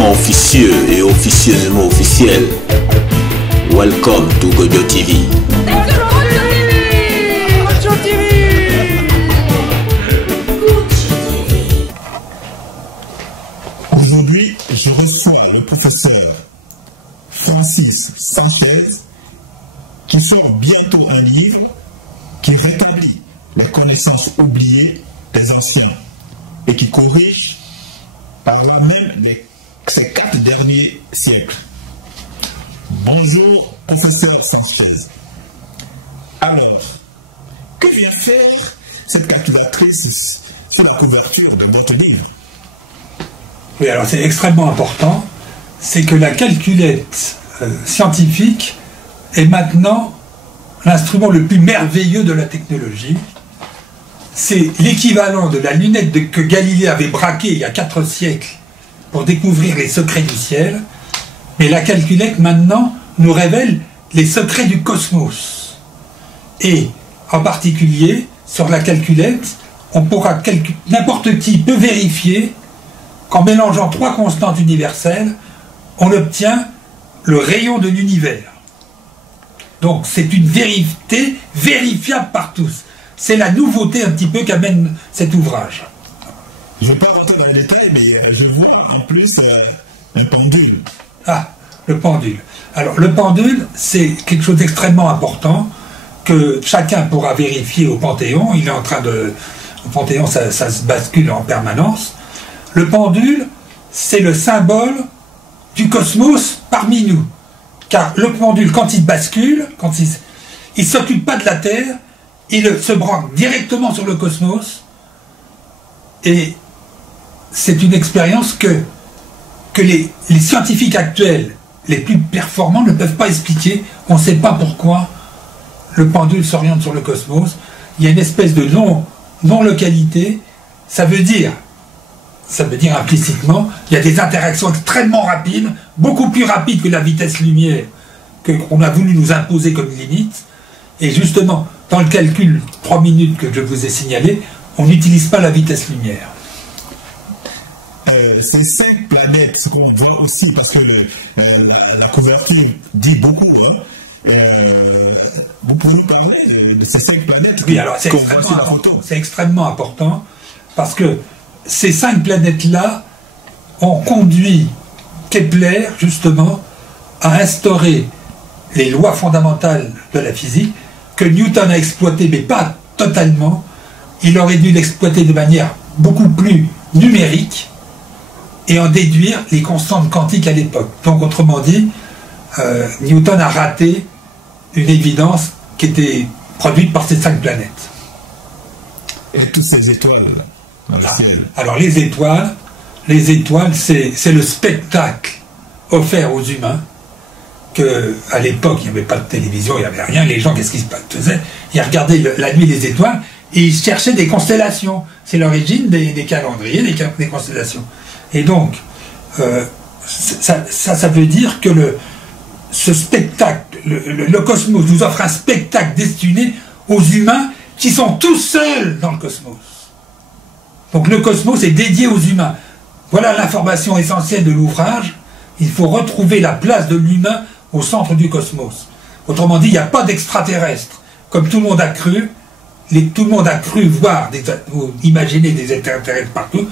officiellement officieux et officieusement officiel. Welcome to Godio TV. Aujourd'hui, je reçois le professeur Francis Sanchez qui sort bientôt un livre qui rétablit les connaissances oubliées des anciens et qui corrige par là même ces 4 derniers siècles. Bonjour, professeur Sanchez. Alors, que vient faire cette calculatrice sur la couverture de votre livre? Oui, alors c'est extrêmement important, c'est que la calculette scientifique est maintenant l'instrument le plus merveilleux de la technologie. C'est l'équivalent de la lunette que Galilée avait braquée il y a 4 siècles pour découvrir les secrets du ciel. Mais la calculette, maintenant, nous révèle les secrets du cosmos. Et, en particulier, sur la calculette, on pourra n'importe qui peut vérifier qu'en mélangeant 3 constantes universelles, on obtient le rayon de l'univers. Donc, c'est une vérité vérifiable par tous. C'est la nouveauté un petit peu qu'amène cet ouvrage. Je ne vais pas rentrer dans les détails, mais je vois en plus un pendule. Ah, le pendule. Alors, le pendule, c'est quelque chose d'extrêmement important que chacun pourra vérifier au Panthéon. Il est en train de... Au Panthéon, ça se bascule en permanence. Le pendule, c'est le symbole du cosmos parmi nous. Car le pendule, quand il bascule, quand il ne s'occupe pas de la Terre, il se branche directement sur le cosmos. Et c'est une expérience que les scientifiques actuels, les plus performants, ne peuvent pas expliquer. On ne sait pas pourquoi le pendule s'oriente sur le cosmos. Il y a une espèce de non-localité. Ça veut dire implicitement, il y a des interactions extrêmement rapides, beaucoup plus rapides que la vitesse lumière qu'on a voulu nous imposer comme limite. Et justement, dans le calcul 3 minutes que je vous ai signalé, on n'utilise pas la vitesse lumière. Ces 5 planètes, ce qu'on voit aussi, parce que la couverture dit beaucoup, hein, vous pouvez nous parler de ces 5 planètes? Oui, alors c'est extrêmement important, parce que ces 5 planètes-là ont conduit Kepler, justement, à instaurer les lois fondamentales de la physique que Newton a exploitées, mais pas totalement. Il aurait dû l'exploiter de manière beaucoup plus numérique et en déduire les constantes quantiques à l'époque. Donc, autrement dit, Newton a raté une évidence qui était produite par ces 5 planètes. Et toutes ces étoiles dans le ciel. Alors, les étoiles, c'est le spectacle offert aux humains. À l'époque, il n'y avait pas de télévision, il n'y avait rien. Les gens, qu'est-ce qu'ils faisaient? Ils regardaient la nuit les étoiles et ils cherchaient des constellations. C'est l'origine des calendriers, des constellations. Et donc, ça veut dire que ce spectacle, le cosmos nous offre un spectacle destiné aux humains qui sont tout seuls dans le cosmos. Donc le cosmos est dédié aux humains. Voilà l'information essentielle de l'ouvrage. Il faut retrouver la place de l'humain au centre du cosmos. Autrement dit, il n'y a pas d'extraterrestres. Comme tout le monde a cru, tout le monde a cru voir, imaginer des extraterrestres partout.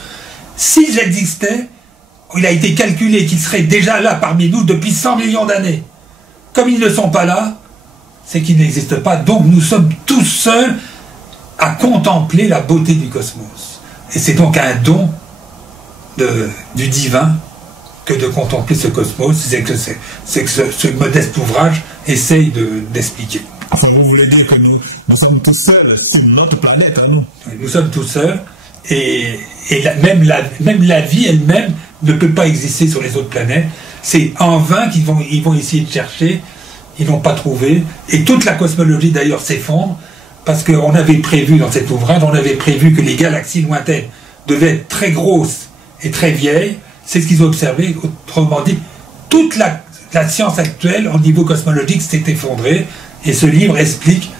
S'ils existaient, il a été calculé qu'ils seraient déjà là parmi nous depuis 100 millions d'années. Comme ils ne sont pas là, c'est qu'ils n'existent pas. Donc nous sommes tous seuls à contempler la beauté du cosmos. Et c'est donc un don du divin que de contempler ce cosmos. C'est que ce modeste ouvrage essaye d'expliquer. Enfin, vous voulez dire que nous sommes tous seuls sur notre planète, nous? Nous sommes tous seuls. Et même la vie elle-même ne peut pas exister sur les autres planètes. C'est en vain qu'ils vont essayer de chercher, ils n'ont pas trouvé. Et toute la cosmologie d'ailleurs s'effondre, parce qu'on avait prévu dans cet ouvrage, on avait prévu que les galaxies lointaines devaient être très grosses et très vieilles. C'est ce qu'ils ont observé. Autrement dit, toute la science actuelle au niveau cosmologique s'est effondrée. Et ce livre explique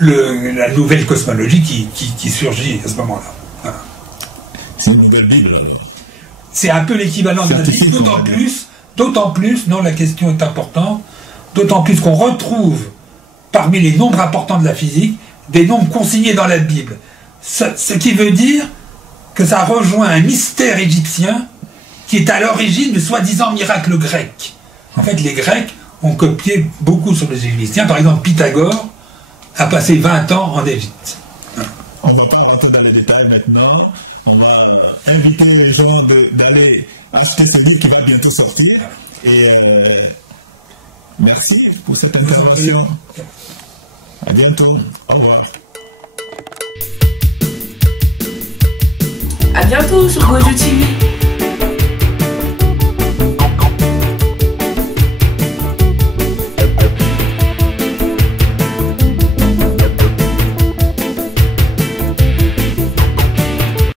la nouvelle cosmologie qui surgit à ce moment-là. Voilà. C'est une nouvelle Bible alors. c'est un peu l'équivalent de la physique, d'autant plus, non, la question est importante, d'autant plus qu'on retrouve parmi les nombres importants de la physique des nombres consignés dans la Bible. Ce qui veut dire que ça rejoint un mystère égyptien qui est à l'origine du soi-disant miracle grec. En fait, les Grecs ont copié beaucoup sur les Égyptiens. Par exemple, Pythagore a passé 20 ans en Égypte. On ne va pas rentrer dans les détails maintenant. On va inviter les gens d'aller acheter ce livre qui va bientôt sortir. Et merci pour cette intervention. À bientôt. Au revoir. À bientôt sur Gojo TV.